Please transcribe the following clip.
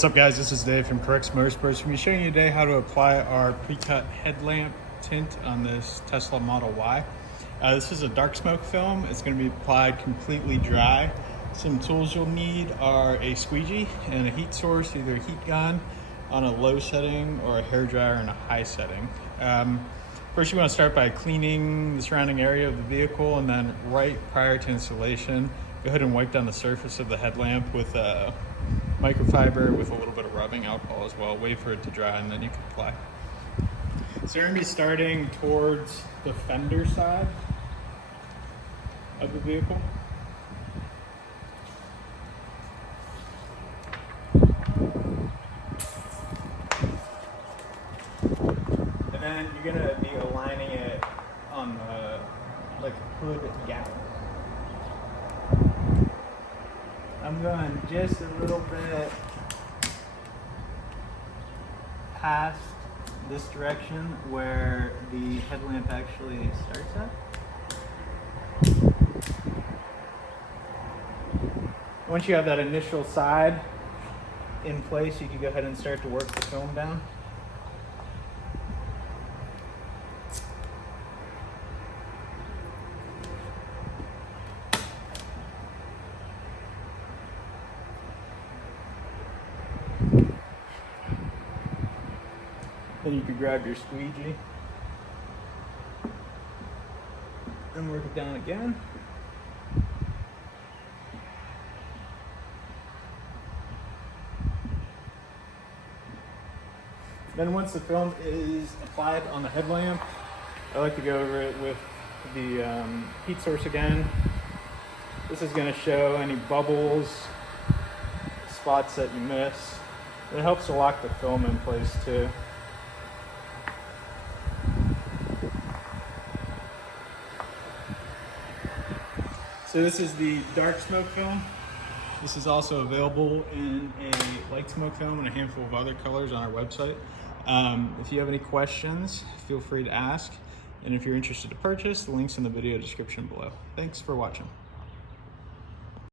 what's up guys? This is Dave from Crux Motorsports. We're going to be showing you today how to apply our pre-cut headlamp tint on this Tesla Model Y. This is a dark smoke film. It's going to be applied completely dry. Some tools you'll need are a squeegee and a heat source, either a heat gun on a low setting or a hairdryer in a high setting. First you want to start by cleaning the surrounding area of the vehicle, and then right prior to installation, go ahead and wipe down the surface of the headlamp with a microfiber with a little bit of rubbing alcohol as well. Wait for it to dry and then you can apply. So you're going to be starting towards the fender side of the vehicle. And then you're going to be aligning it on the hood gap. I'm going just a little bit past this direction where the headlamp actually starts at. Once you have that initial side in place, you can go ahead and start to work the film down. Then you can grab your squeegee and work it down again. Then once the film is applied on the headlamp, I like to go over it with the heat source again. This is going to show any bubbles, spots that you miss. It helps to lock the film in place too. So this is the dark smoke film. This is also available in a light smoke film and a handful of other colors on our website. If you have any questions, feel free to ask. And if you're interested to purchase, the link's in the video description below. Thanks for watching.